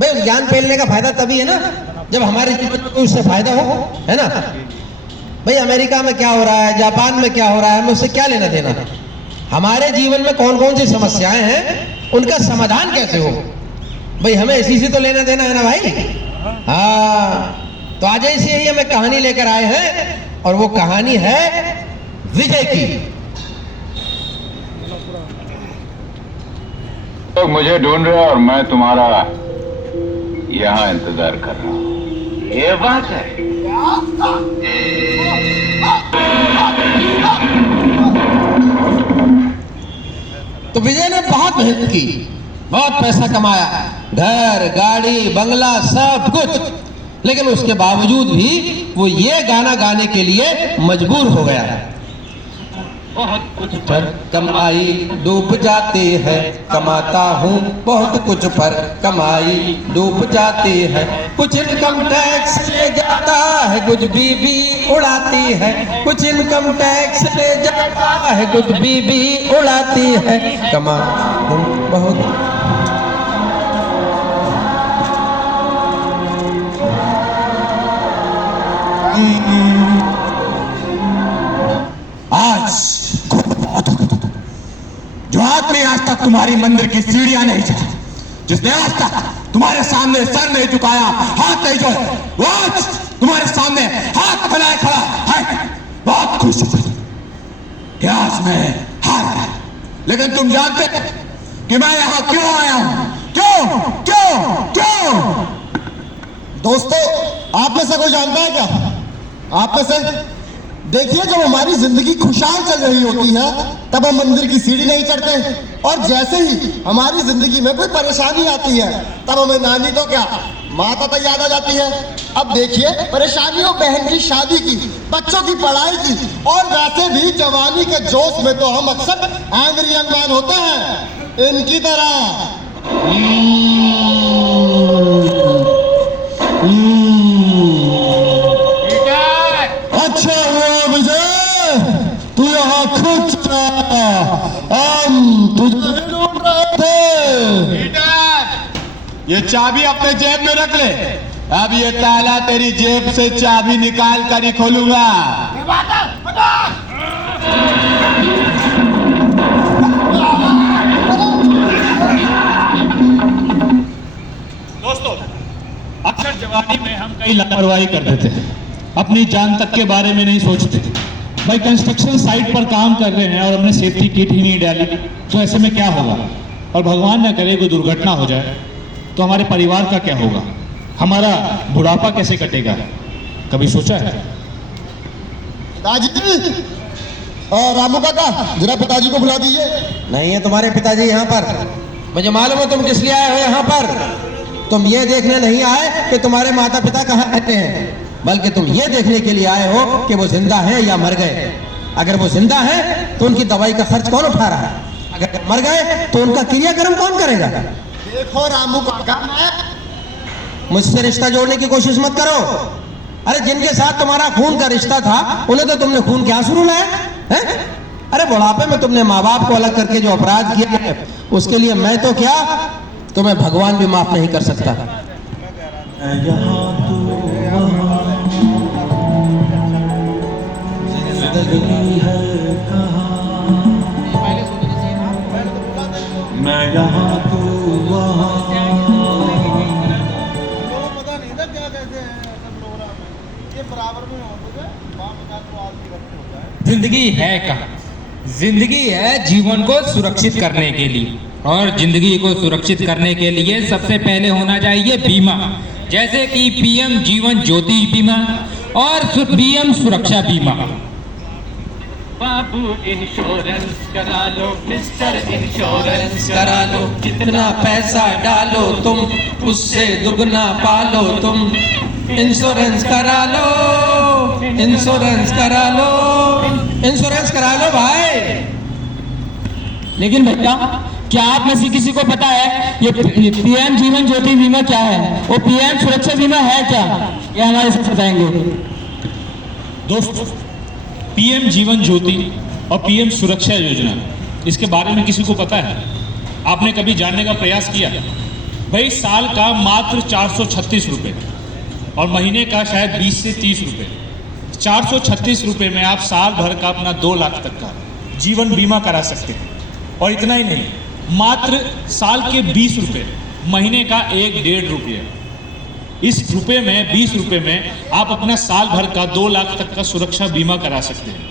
भाई उस ज्ञान फैलने का फायदा तभी है ना जब हमारे जीवन में कोई उससे फायदा हो, है ना। भाई अमेरिका में क्या हो रहा है, जापान में क्या हो रहा है, हमें उससे क्या लेना देना। हमारे जीवन में कौन कौन सी समस्याएं हैं, उनका समाधान कैसे हो, भाई हमें इसी से तो लेना देना है ना भाई। हाँ, तो आज ऐसी ही हमें कहानी लेकर आए हैं और वो कहानी है विजय की। तो मुझे ढूंढ रहे और मैं तुम्हारा यहाँ इंतजार कर रहा हूँ, ये बात है। तो विजय ने बहुत मेहनत की, बहुत पैसा कमाया, घर गाड़ी बंगला सब कुछ, लेकिन उसके बावजूद भी वो ये गाना गाने के लिए मजबूर हो गया। बहुत कुछ पर कमाई डूब जाती है, कमाता हूँ बहुत कुछ पर कमाई डूब जाती है, कुछ इनकम टैक्स ले जाता है, कुछ बीबी उड़ाती है, कुछ इनकम टैक्स ले जाता है, कुछ बीबी उड़ाती है, कमाता हूँ बहुत। आज जो आदमी आज तक तुम्हारी मंदिर की सीढ़ियां नहीं चढ़ी, जिसने आज तक तुम्हारे सामने सर नहीं झुकाया, हाथ नहीं जोड़ा, वो आज तुम्हारे सामने हाथ फैलाए खड़ा है। बहुत खुश हूं कि आज मैं हार गया, लेकिन तुम जानते कि मैं यहां क्यों आया हूं? क्यों क्यों क्यों? दोस्तों, आप में से कोई जानता है क्या? आप में से देखिए, जब हमारी जिंदगी खुशहाल चल रही होती है तब हम मंदिर की सीढ़ी नहीं चढ़ते, और जैसे ही हमारी जिंदगी में कोई परेशानी आती है तब हमें नानी तो क्या माता तो याद आ जाती है। अब देखिए, परेशानी हो बहन की शादी की, बच्चों की पढ़ाई की, और वैसे भी जवानी के जोश में तो हम अक्सर एंग्री यंग मैन होते हैं, इनकी तरह। अच्छा हुआ विजय, तू यहाँ खुद हम तुझे ढूंढ रहे थे। ये चाबी अपने जेब में रख ले, अब ये ताला तेरी जेब से चाबी निकाल कर ही खोलूंगा। दोस्तों, अक्सर जवानी में हम कई लापरवाही कर देते हैं, अपनी जान तक के बारे में नहीं सोचते। भाई कंस्ट्रक्शन साइट पर काम कर रहे हैं और हमने सेफ्टी किट ही नहीं डाली, तो ऐसे में क्या होगा? और भगवान न करे कोई दुर्घटना हो जाए तो हमारे परिवार का क्या होगा? हमारा बुढ़ापा कैसे कटेगा? कभी सोचा है? पिताजी और रामू काका, जरा पिताजी को बुला दीजिए। नहीं है तुम्हारे पिताजी यहाँ पर, मुझे मालूम है तुम किस लिए आए हो यहाँ पर। तुम ये देखने नहीं आए कि तुम्हारे माता पिता कहाँ रहते हैं, बल्कि तुम ये देखने के लिए आए हो कि वो जिंदा हैं या मर गए। अगर वो जिंदा हैं तो उनकी दवाई का खर्च कौन उठा रहा है, अगर मर गए तो उनका क्रियाक्रम कौन करेगा? देखो रामू काका, मुझसे रिश्ता जोड़ने की कोशिश मत करो। अरे जिनके साथ तुम्हारा खून का रिश्ता था उन्हें तो तुमने खून के आंसू रुलाए हैं? अरे बुढ़ापे में तुमने माँ बाप को अलग करके जो अपराध किया है, उसके लिए मैं तो क्या, तुम्हें भगवान भी माफ नहीं कर सकता। मैं यहाँ तू वहाँ। पता नहीं था क्या कैसे है सब प्रोग्राम में, ये बराबर में हो तो बाप बता तो आदमी रखते होता है। जिंदगी है कहाँ? जिंदगी है जीवन को सुरक्षित करने के लिए, और जिंदगी को सुरक्षित करने के लिए सबसे पहले होना चाहिए बीमा, जैसे कि पीएम जीवन ज्योति बीमा और पीएम सुरक्षा बीमा। बाबू इंश्योरेंस करा लो, मिस्टर इंश्योरेंस करा लो, जितना पैसा डालो तुम उससे दुगना पालो तुम। इंश्योरेंस करा लो, इंश्योरेंस करा लो, इंश्योरेंस करा लो भाई। लेकिन भैया, क्या आप में से किसी को पता है ये पीएम जीवन ज्योति बीमा क्या है? वो पीएम सुरक्षा बीमा है क्या? ये हमारे से बताएंगे। दोस्तों, पीएम जीवन ज्योति और पीएम सुरक्षा योजना, इसके बारे में किसी को पता है? आपने कभी जानने का प्रयास किया? भाई साल का मात्र 436 रुपये और महीने का शायद 20 से 30 रुपये। 436 रुपये में आप साल भर का अपना 2 लाख तक का जीवन बीमा करा सकते हैं। और इतना ही नहीं, मात्र साल के 20 रुपये, महीने का 1-1.5 रुपये, इस रुपये में 20 रुपये में आप अपना साल भर का 2 लाख तक का सुरक्षा बीमा करा सकते हैं।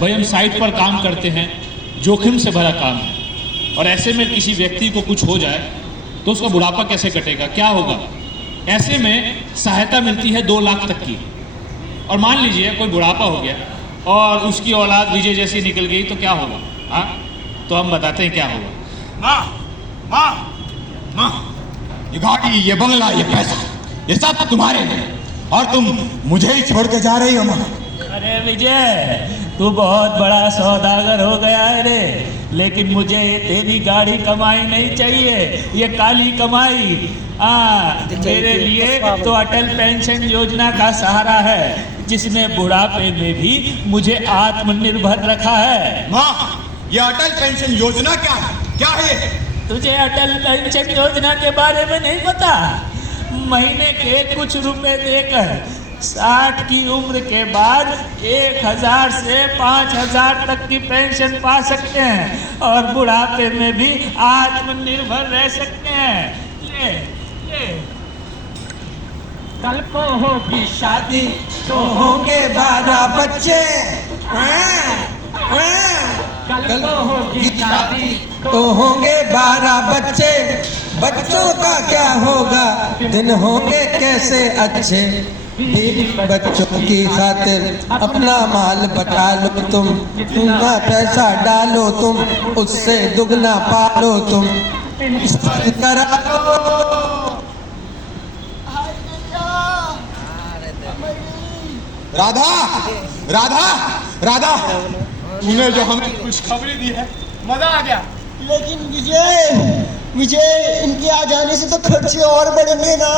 भाई हम साइट पर काम करते हैं, जोखिम से भरा काम है, और ऐसे में किसी व्यक्ति को कुछ हो जाए तो उसका बुढ़ापा कैसे कटेगा, क्या होगा? ऐसे में सहायता मिलती है 2 लाख तक की। और मान लीजिए कोई बुढ़ापा हो गया और उसकी औलाद विजय जैसी निकल गई तो क्या होगा? हाँ, तो हम बताते हैं क्या होगा। माँ, ये गाड़ी, ये बंगला, ये पैसा, ये सब तुम्हारे हैं और तुम मुझे ही छोड़ के जा रही हो माँ। अरे विजय, तू बहुत बड़ा सौदागर हो गया है रे, लेकिन मुझे ये तेरी गाड़ी कमाई नहीं चाहिए, ये काली कमाई। मेरे लिए तो अटल पेंशन योजना का सहारा है, जिसने बुढ़ापे में भी मुझे आत्मनिर्भर रखा है। माँ, ये अटल पेंशन योजना क्या है? क्या है ये? तुझे अटल पेंशन योजना के बारे में नहीं पता? महीने के कुछ रुपए देकर 60 की उम्र के बाद 1000 से 5000 तक की पेंशन पा सकते हैं और बुढ़ापे में भी आत्मनिर्भर रह सकते हैं। ले। कल को होगी शादी तो होंगे 12 बच्चे। कल को होगी शादी तो होंगे 12 बच्चे, बच्चों का क्या होगा, दिन होंगे कैसे अच्छे। बीवी बच्चों की खातिर अपना माल बचा लो तुम, दुगना पैसा डालो तुम, उससे दुगना पालो तुम, करा लो। राधा, राधा, राधा, तूने जो हमें खुशखबरी दी है, मजा आ गया। लेकिन विजय, इनके आ जाने से तो खर्चे और बढ़ेंगे ना।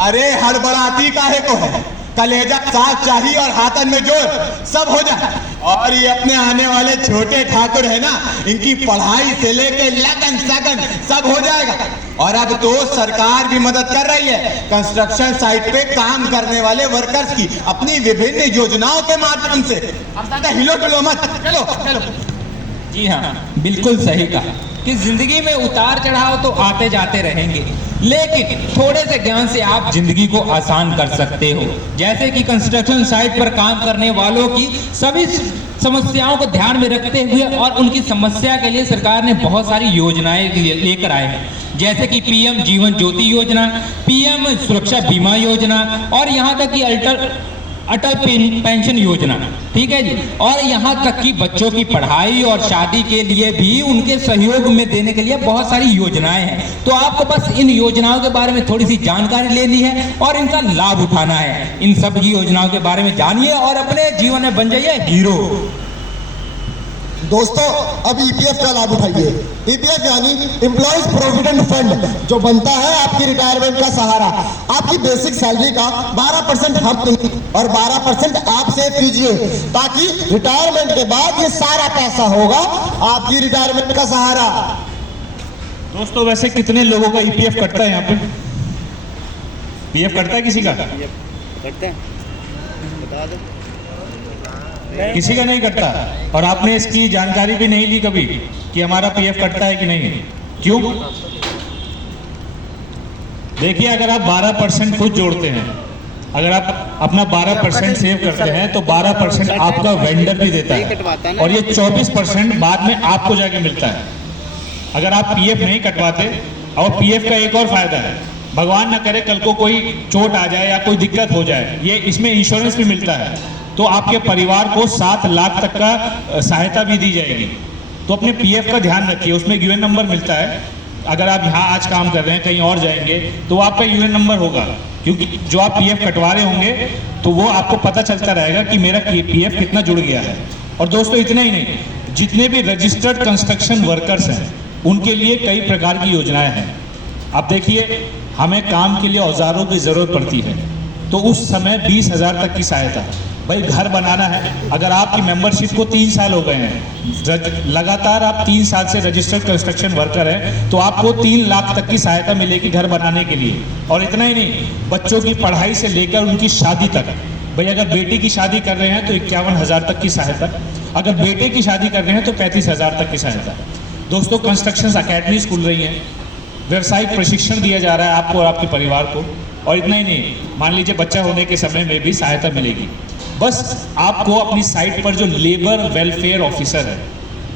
अरे हड़बड़ाती काहे को है? कलेजा साथ चाहिए और हाथन में जोर, सब हो जाए। और ये अपने आने वाले छोटे ठाकुर है ना, इनकी पढ़ाई से लेके लगन सगन सब हो जाएगा। और अब तो सरकार भी मदद कर रही है कंस्ट्रक्शन साइट पे काम करने वाले वर्कर्स की अपनी विभिन्न योजनाओं के माध्यम से। अब ज्यादा हिलो डुलो मत, चलो चलो। जी हाँ, बिल्कुल सही कहा कि जिंदगी में उतार चढ़ाव तो आते जाते रहेंगे, लेकिन थोड़े से ज्ञान से आप जिंदगी को आसान कर सकते हो। जैसे कि कंस्ट्रक्शन साइट पर काम करने वालों की सभी समस्याओं को ध्यान में रखते हुए और उनकी समस्या के लिए सरकार ने बहुत सारी योजनाएं लेकर आए हैं, जैसे कि पीएम जीवन ज्योति योजना, पीएम सुरक्षा बीमा योजना और यहाँ तक कि अटल पेंशन योजना। ठीक है जी। और यहाँ तक कि बच्चों की पढ़ाई और शादी के लिए भी उनके सहयोग में देने के लिए बहुत सारी योजनाएं हैं। तो आपको बस इन योजनाओं के बारे में थोड़ी सी जानकारी लेनी है और इनका लाभ उठाना है। इन सब की योजनाओं के बारे में जानिए और अपने जीवन में बन जाइए हीरो। दोस्तों, अब ईपीएफ का लाभ उठाइए। ईपीएफ यानी एम्प्लॉइज प्रोविडेंट फंड, जो बनता है आपकी रिटायरमेंट का सहारा। आपकी बेसिक सैलरी का 12% हम देंगे और 12% आप सेव कीजिए, ताकि रिटायरमेंट के बाद ये सारा पैसा होगा आपकी रिटायरमेंट का सहारा। दोस्तों, वैसे कितने लोगों का ईपीएफ कटता है यहाँ पे? पीएफ कटता है किसी का? करते हैं, बता दो। किसी का नहीं कटता। और आपने इसकी जानकारी भी नहीं ली कभी कि हमारा पीएफ कटता है कि नहीं। क्यों? देखिए, अगर आप 12% खुद जोड़ते हैं, अगर आप अपना 12% सेव करते हैं तो 12% आपका वेंडर भी देता है और ये 24% बाद में आपको जाके मिलता है। अगर आप पीएफ नहीं कटवाते, और पीएफ का एक और फायदा है, भगवान ना करे कल को कोई चोट आ जाए या कोई दिक्कत हो जाए, ये इसमें इंश्योरेंस भी मिलता है, तो आपके परिवार को 7 लाख तक का सहायता भी दी जाएगी। तो अपने पीएफ का ध्यान रखिए, उसमें यूएन नंबर मिलता है। अगर आप यहाँ आज काम कर रहे हैं, कहीं और जाएंगे तो आपका यूएन नंबर होगा, क्योंकि जो आप पीएफ कटवा रहे होंगे तो वो आपको पता चलता रहेगा कि मेरा पीएफ कितना जुड़ गया है। और दोस्तों, इतना ही नहीं, जितने भी रजिस्टर्ड कंस्ट्रक्शन वर्कर्स हैं उनके लिए कई प्रकार की योजनाएं हैं। आप देखिए, हमें काम के लिए औजारों की ज़रूरत पड़ती है, तो उस समय 20,000 तक की सहायता। भाई घर बनाना है, अगर आपकी मेंबरशिप को 3 साल हो गए हैं, लगातार आप 3 साल से रजिस्टर्ड कंस्ट्रक्शन वर्कर हैं, तो आपको 3 लाख तक की सहायता मिलेगी घर बनाने के लिए। और इतना ही नहीं, बच्चों की पढ़ाई से लेकर उनकी शादी तक। भाई अगर बेटी की शादी कर रहे हैं तो 51,000 तक की सहायता, अगर बेटे की शादी कर रहे हैं तो 35,000 तक की सहायता। दोस्तों, कंस्ट्रक्शन अकेडमीज खुल रही हैं, व्यावसायिक प्रशिक्षण दिया जा रहा है आपको और आपके परिवार को। और इतना ही नहीं, मान लीजिए बच्चा होने के समय में भी सहायता मिलेगी। बस आपको अपनी साइट पर जो लेबर वेलफेयर ऑफिसर है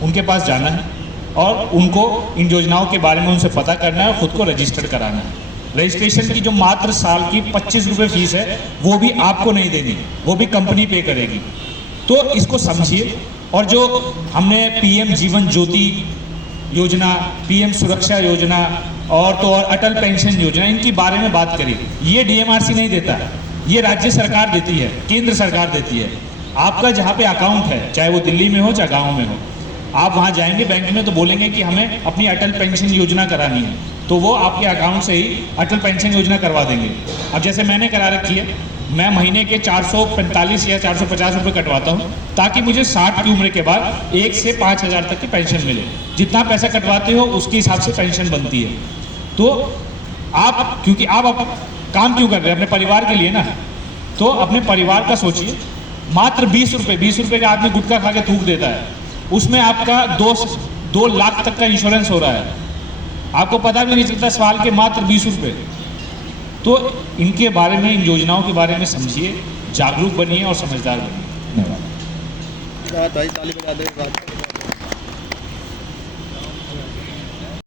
उनके पास जाना है और उनको इन योजनाओं के बारे में उनसे पता करना है और ख़ुद को रजिस्टर्ड कराना है। रजिस्ट्रेशन की जो मात्र साल की 25 रुपये फीस है वो भी आपको नहीं देनी, वो भी कंपनी पे करेगी। तो इसको समझिए। और जो हमने पीएम जीवन ज्योति योजना, पीएम सुरक्षा योजना और तो और अटल पेंशन योजना, इनके बारे में बात करी। ये डीएमआरसी नहीं देता, ये राज्य सरकार देती है, केंद्र सरकार देती है। आपका जहाँ पे अकाउंट है, चाहे वो दिल्ली में हो चाहे गाँव में हो, आप वहाँ जाएंगे बैंक में तो बोलेंगे कि हमें अपनी अटल पेंशन योजना करानी है, तो वो आपके अकाउंट से ही अटल पेंशन योजना करवा देंगे। अब जैसे मैंने करा रखी है, मैं महीने के 445 या 450 रुपये कटवाता हूँ, ताकि मुझे 60 की उम्र के बाद 1 से 5,000 तक की पेंशन मिले। जितना पैसा कटवाते हो उसके हिसाब से पेंशन बनती है। तो आप, क्योंकि आप काम क्यों कर रहे हैं? अपने परिवार के लिए ना। तो अपने परिवार का सोचिए। मात्र 20 रुपये का आदमी गुटखा खा के थूक देता है, उसमें आपका 2 लाख तक का इंश्योरेंस हो रहा है, आपको पता भी नहीं चलता साल के मात्र 20 रुपये। तो इनके बारे में, इन योजनाओं के बारे में समझिए, जागरूक बनिए और समझदार बनिए। धन्यवाद। भाई ताली बजा दे।